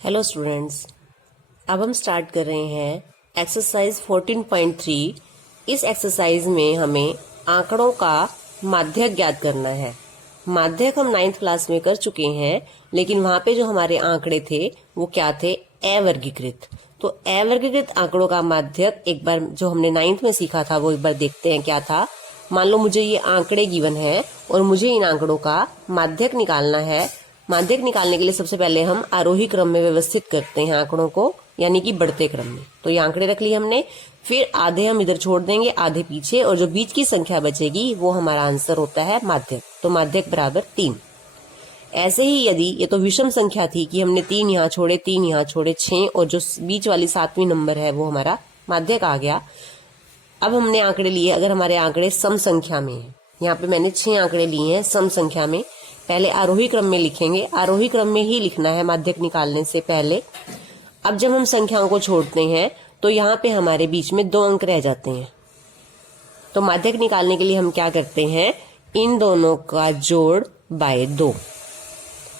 Hello students, अब हम start कर रहे हैं एक्सरसाइज 14.3। इस एक्सरसाइज में हमें आंकड़ों का माध्यक ज्ञात करना है। माध्यक हम 9th क्लास में कर चुके हैं, लेकिन वहां पे जो हमारे आंकड़े थे वो क्या थे? अवर्गीकृत। तो अवर्गीकृत आंकड़ों का माध्यक एक बार जो हमने 9th में सीखा था वो एक बार देखते हैं क्या था। मान लो मुझे ये आंकड़े गिवन है और मुझे इन आंकड़ों का माध्यक निकालना है। माध्यक निकालने के लिए सबसे पहले हम आरोही क्रम में व्यवस्थित करते हैं आंकड़ों को, यानी कि बढ़ते क्रम में। तो ये आंकड़े रख लिए हमने, फिर आधे हम इधर छोड़ देंगे, आधे पीछे, और जो बीच की संख्या बचेगी वो हमारा आंसर होता है माध्यक। तो माध्यक बराबर 3। ऐसे ही यदि ये तो विषम संख्या थी कि हमने 3 यहाँ छोड़े, 3 यहाँ छोड़े, 6, और जो बीच वाली 7वीं नंबर है वो हमारा माध्यक आ गया। अब हमने आंकड़े लिए, अगर हमारे आंकड़े सम संख्या में है, यहाँ पे मैंने 6 आंकड़े लिए हैं सम संख्या में। पहले आरोही क्रम में लिखेंगे, आरोही क्रम में ही लिखना है माध्यक निकालने से पहले। अब जब हम संख्याओं को छोड़ते हैं तो यहाँ पे हमारे बीच में 2 अंक रह जाते हैं। तो माध्यक निकालने के लिए हम क्या करते हैं? इन दोनों का जोड़ बाय 2।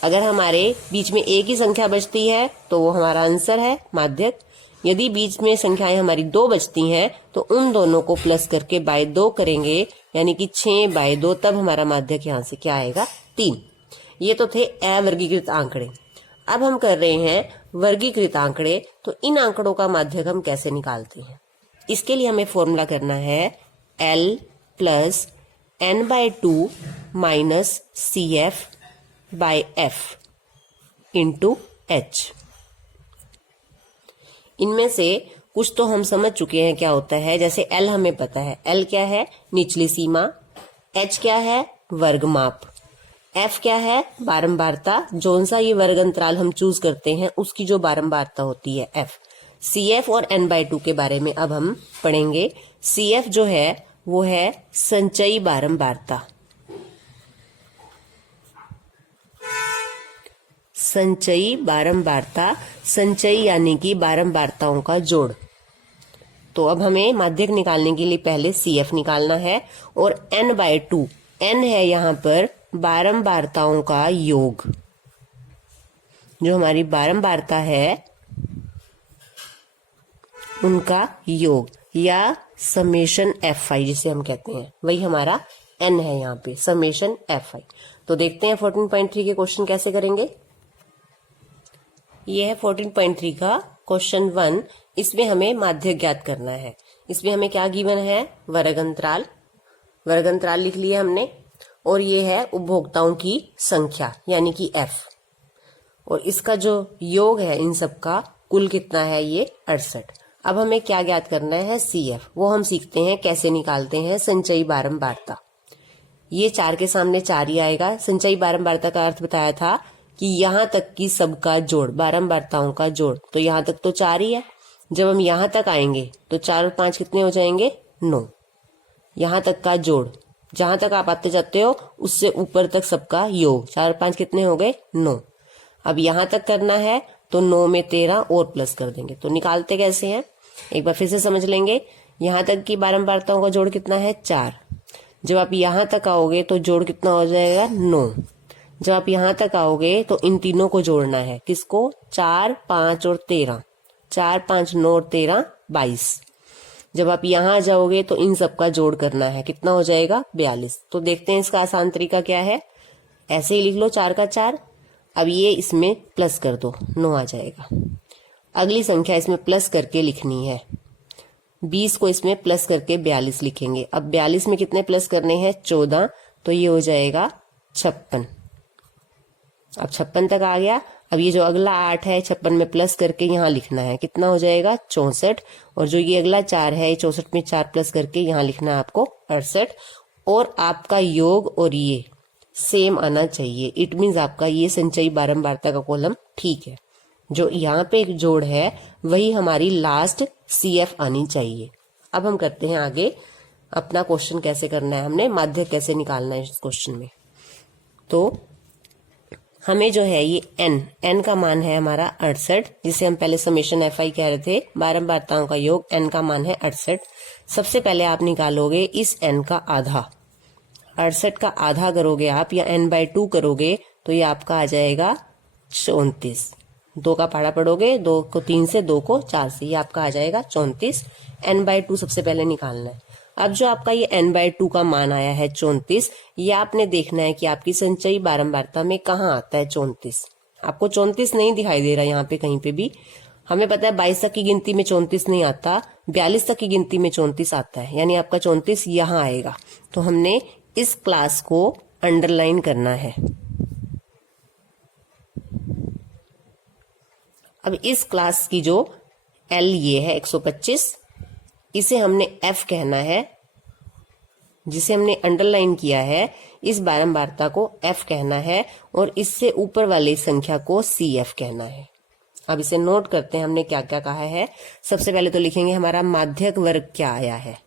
अगर हमारे बीच में एक ही संख्या बचती है तो वो हमारा आंसर है माध्यक। यदि बीच में संख्याएं हमारी 2 बचती हैं तो उन दोनों को प्लस करके बाय 2 करेंगे, यानी कि 6/2, तब हमारा माध्यक यहाँ से क्या आएगा? 3। ये तो थे अवर्गीकृत आंकड़े। अब हम कर रहे हैं वर्गीकृत आंकड़े। तो इन आंकड़ों का माध्यक हम कैसे निकालते हैं? इसके लिए हमें फॉर्मूला करना है L + n/2 - CF/F × H। इनमें से कुछ तो हम समझ चुके हैं क्या होता है। जैसे L हमें पता है, L क्या है? निचली सीमा। H क्या है? वर्गमाप। F क्या है? बारंबारता। जोन सा ये वर्ग अंतराल हम चूज करते हैं उसकी जो बारंबारता होती है F। CF और n/2 के बारे में अब हम पढ़ेंगे। CF जो है वो है संचयी बारंबारता। संचयी बारंबारता, संचयी यानी कि बारंबारताओं का जोड़। तो अब हमें माध्यक निकालने के लिए पहले CF निकालना है, और n/2, n है यहाँ पर बारंबारताओं का योग। जो हमारी बारंबारता है उनका योग, या समेशन Fi जिसे हम कहते हैं, वही हमारा n है यहाँ पे, समेशन Fi। तो देखते हैं 14.3 के क्वेश्चन कैसे करेंगे। ये है 14.3 का क्वेश्चन 1। इसमें हमें माध्यक ज्ञात करना है। इसमें हमें क्या गिवन है? वर्ग अंतराल। वर्ग अंतराल लिख लिया हमने, और ये है उपभोक्ताओं की संख्या यानी कि F, और इसका जो योग है इन सब का कुल कितना है? ये 68। अब हमें क्या ज्ञात करना है? CF। वो हम सीखते हैं कैसे निकालते हैं। संचयी बारंबारता, ये 4 के सामने 4 ही आएगा। संचयी बारंबारता का अर्थ बताया था कि यहां तक की सबका जोड़, बारंबारताओं का जोड़। तो यहां तक तो 4 ही है। जब हम यहां तक आएंगे तो 4 और 5 कितने हो जाएंगे? 9। यहां तक का जोड़, जहां तक आप आते जाते हो उससे ऊपर तक सबका योग, 4 और 5 कितने हो गए? 9। अब यहां तक करना है तो 9 में 13 और प्लस कर देंगे। तो निकालते कैसे हैं एक बार फिर से समझ लेंगे। यहां तक की बारंबारताओं का जोड़ कितना है? 4। जब आप यहां तक आओगे तो जोड़ कितना हो जाएगा? 9। जब आप यहां तक आओगे तो इन तीनों को जोड़ना है। किसको? 4, 5 और 13। 4, 5, 9 और 13, 22। जब आप यहां जाओगे तो इन सब का जोड़ करना है। कितना हो जाएगा? 42। तो देखते हैं इसका आसान तरीका क्या है। ऐसे ही लिख लो 4 का 4। अब ये इसमें प्लस कर दो, 9 आ जाएगा। अगली संख्या इसमें प्लस करके लिखनी है। 20 को इसमें प्लस करके 42 लिखेंगे। अब 42 में कितने प्लस करने हैं? 14। तो ये हो जाएगा 56। अब 56 तक आ गया। अब ये जो अगला 8 है 56 में प्लस करके यहाँ लिखना है। कितना हो जाएगा? 64। और जो ये अगला 4 है 64 में 4 प्लस करके यहाँ लिखना है आपको 68। और आपका योग और ये सेम आना चाहिए। इट मीन्स आपका ये संचयी बारंबारता का कॉलम ठीक है। जो यहाँ पे एक जोड़ है वही हमारी लास्ट CF आनी चाहिए। अब हम करते हैं आगे अपना क्वेश्चन कैसे करना है, हमने माध्यक कैसे निकालना है इस क्वेश्चन में। तो हमें जो है ये n का मान है हमारा 68, जिसे हम पहले समेशन Fi कह रहे थे। बारंबारताओं का योग, n का मान है 68। सबसे पहले आप निकालोगे इस n का आधा। 68 का आधा करोगे आप या n/2 करोगे तो ये आपका आ जाएगा 34। 2 का पहाड़ा पढ़ोगे, 2 को 3 से, 2 को 4 से, ये आपका आ जाएगा 34। n/2 सबसे पहले निकालना है। अब जो आपका ये n/2 का मान आया है 34, ये आपने देखना है कि आपकी संचयी बारंबारता में कहाँ आता है 34। आपको 34 नहीं दिखाई दे रहा यहाँ पे कहीं पे भी। हमें पता है 22 तक की गिनती में 34 नहीं आता, 42 तक की गिनती में 34 आता है, यानी आपका 34 यहाँ आएगा। तो हमने इस क्लास को अंडरलाइन करना है। अब इस क्लास की जो L ये है 125, इसे हमने F कहना है, जिसे हमने अंडरलाइन किया है, इस बारंबारता को F कहना है, और इससे ऊपर वाली संख्या को CF कहना है। अब इसे नोट करते हैं हमने क्या क्या कहा है। सबसे पहले तो लिखेंगे हमारा माध्यक वर्ग क्या आया है,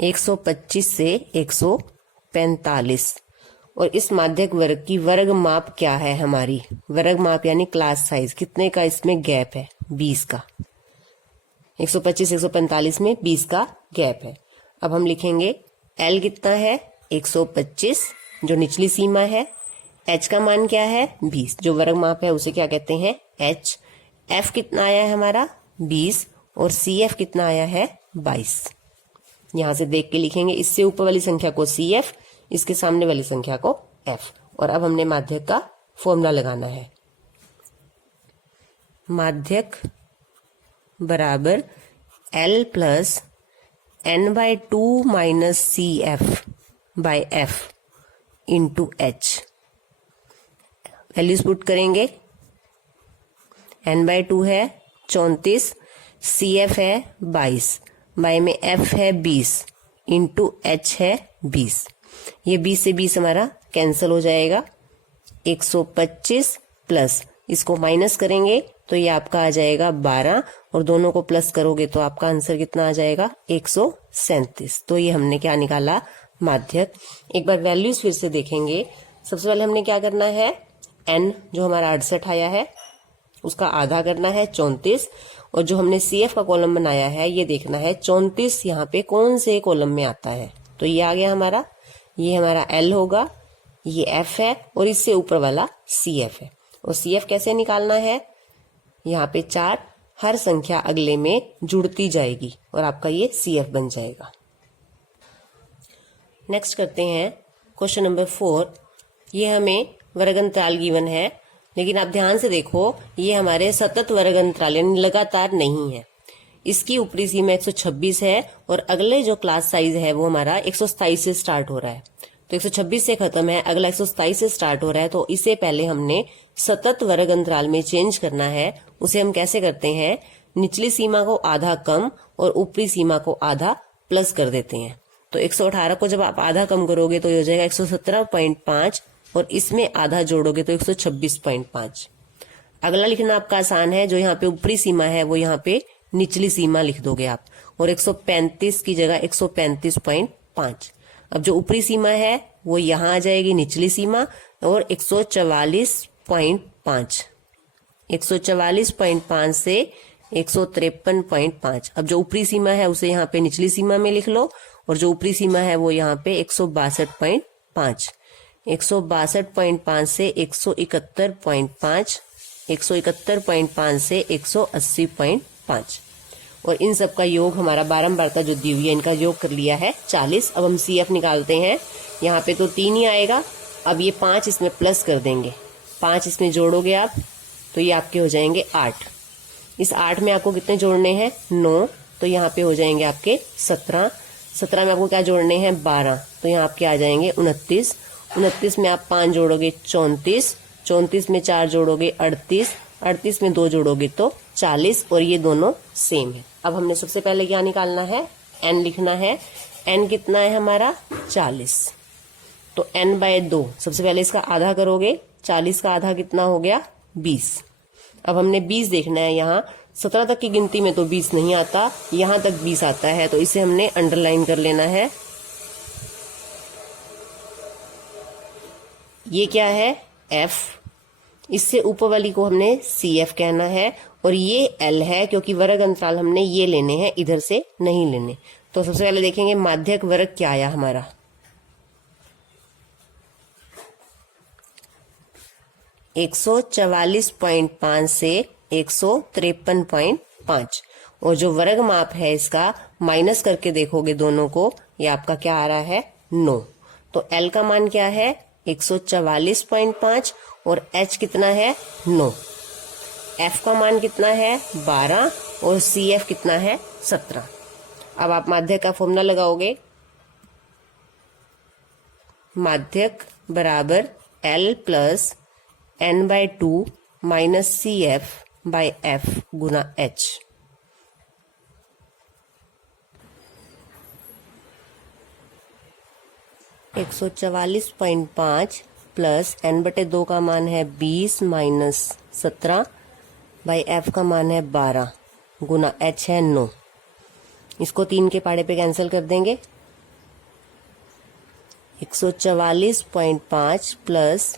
125 से 145, और इस माध्यक वर्ग की वर्ग माप क्या है हमारी, वर्ग माप यानी क्लास साइज, कितने का इसमें गैप है, 20 का। 125 145 में 20 का गैप है। अब हम लिखेंगे L कितना है 125 जो निचली सीमा है, H का मान क्या है 20 जो वर्ग माप है उसे क्या कहते हैं H, F कितना आया है हमारा 20, और CF कितना आया है 22। यहां से देख के लिखेंगे, इससे ऊपर वाली संख्या को CF, इसके सामने वाली संख्या को F। और अब हमने माध्यक का फॉर्मूला लगाना है, माध्यक बराबर L plus n/2 minus CF by F into H। Values put करेंगे, n/2 है 34, CF है 22, बाय में F है 20, इंटू H है 20। ये 20 से 20 हमारा कैंसिल हो जाएगा। 125 प्लस इसको माइनस करेंगे तो ये आपका आ जाएगा 12, और दोनों को प्लस करोगे तो आपका आंसर कितना आ जाएगा 137। तो ये हमने क्या निकाला माध्यक। एक बार वैल्यूज फिर से देखेंगे। सबसे पहले हमने क्या करना है, n जो हमारा 68 आया है उसका आधा करना है 34, और जो हमने CF का कॉलम बनाया है ये देखना है 34 यहाँ पे कौन से कॉलम में आता है। तो ये आ गया हमारा, ये हमारा L होगा, ये F है, और इससे ऊपर वाला CF है। और CF कैसे निकालना है, यहाँ पे 4, हर संख्या अगले में जुड़ती जाएगी और आपका ये CF बन जाएगा। नेक्स्ट करते हैं क्वेश्चन नंबर 4। ये हमें वर्ग अंतराल गिवन है, लेकिन आप ध्यान से देखो ये हमारे सतत वर्ग अंतराल यानी लगातार नहीं है। इसकी ऊपरी सीमा 126 है और अगले जो क्लास साइज है वो हमारा 127 से स्टार्ट हो रहा है। तो 126 से खत्म है, अगला 127 से स्टार्ट हो रहा है, तो इसे पहले हमने सतत वर्ग अंतराल में चेंज करना है। उसे हम कैसे करते हैं, निचली सीमा को आधा कम और ऊपरी सीमा को आधा प्लस कर देते हैं। तो 118 को जब आप आधा कम करोगे तो ये हो जाएगा 117.5, और इसमें आधा जोड़ोगे तो 126.5। अगला लिखना आपका आसान है, जो यहाँ पे ऊपरी सीमा है वो यहाँ पे निचली सीमा लिख दोगे आप, और 135 की जगह 135.5। अब जो ऊपरी सीमा है वो यहाँ आ जाएगी निचली सीमा, और 144.5, 144.5 से 153.5। अब जो ऊपरी सीमा है उसे यहाँ पे निचली सीमा में लिख लो, और जो ऊपरी सीमा है वो यहाँ पे 162.5, 162.5 से 171.5, 171.5 से 180.5, और इन सब का योग हमारा बारंबारता जो दी हुई है इनका योग कर लिया है 40। अब हम CF निकालते हैं, यहाँ पे तो 3 ही आएगा। अब ये 5 इसमें प्लस कर देंगे, 5 इसमें जोड़ोगे आप तो ये आपके हो जाएंगे 8। इस 8 में आपको कितने जोड़ने हैं 9, तो यहाँ पे हो जाएंगे आपके 17। 17 में आपको क्या जोड़ने हैं 12, तो यहाँ आपके आ जाएंगे 29। 29 में आप 5 जोड़ोगे 34, 34 में 4 जोड़ोगे 38, 38 में 2 जोड़ोगे तो 40, और ये दोनों सेम है। अब हमने सबसे पहले क्या निकालना है, n लिखना है। n कितना है हमारा 40, तो n/2 सबसे पहले इसका आधा करोगे, 40 का आधा कितना हो गया 20। अब हमने 20 देखना है, यहाँ 17 तक की गिनती में तो 20 नहीं आता, यहाँ तक 20 आता है, तो इसे हमने अंडरलाइन कर लेना है। ये क्या है F, इससे ऊपर वाली को हमने CF कहना है, और ये L है क्योंकि वर्ग अंतराल हमने ये लेने हैं, इधर से नहीं लेने। तो सबसे पहले देखेंगे माध्यक वर्ग क्या आया हमारा, 144.5 से 153.5 और जो वर्ग माप है इसका माइनस करके देखोगे दोनों को, ये आपका क्या आ रहा है 9। तो L का मान क्या है 144.5 और H कितना है 9। F का मान कितना है 12 और CF कितना है 17। अब आप माध्यक का फॉर्मूला लगाओगे, माध्यक बराबर L plus n/2 minus CF by F गुना H। एक 144.5 प्लस n/2 का मान है 20 माइनस 17 बाई F का मान है 12 गुना H है 9। इसको 3 के पाड़े पे कैंसिल कर देंगे। 144.5 प्लस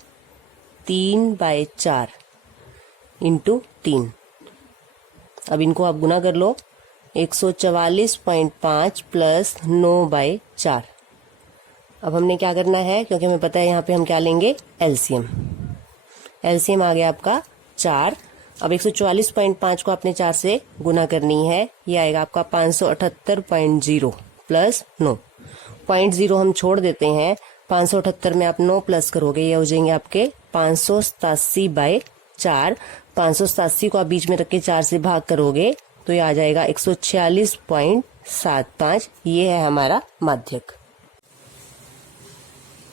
3/4 इंटू 3। अब इनको आप गुना कर लो। 144.5 प्लस 9/4। अब हमने क्या करना है, क्योंकि हमें पता है यहाँ पे हम क्या लेंगे एलसीएम। एलसीएम आ गया आपका 4। अब 144.5 को आपने 4 से गुना करनी है, ये आएगा आपका 578.0 प्लस 9। 0.0 हम छोड़ देते हैं, 578 में आप 9 प्लस करोगे, ये हो जाएंगे आपके 587/4। 587 को आप बीच में रख के 4 से भाग करोगे तो ये आ जाएगा 146.75। ये है हमारा माध्यक।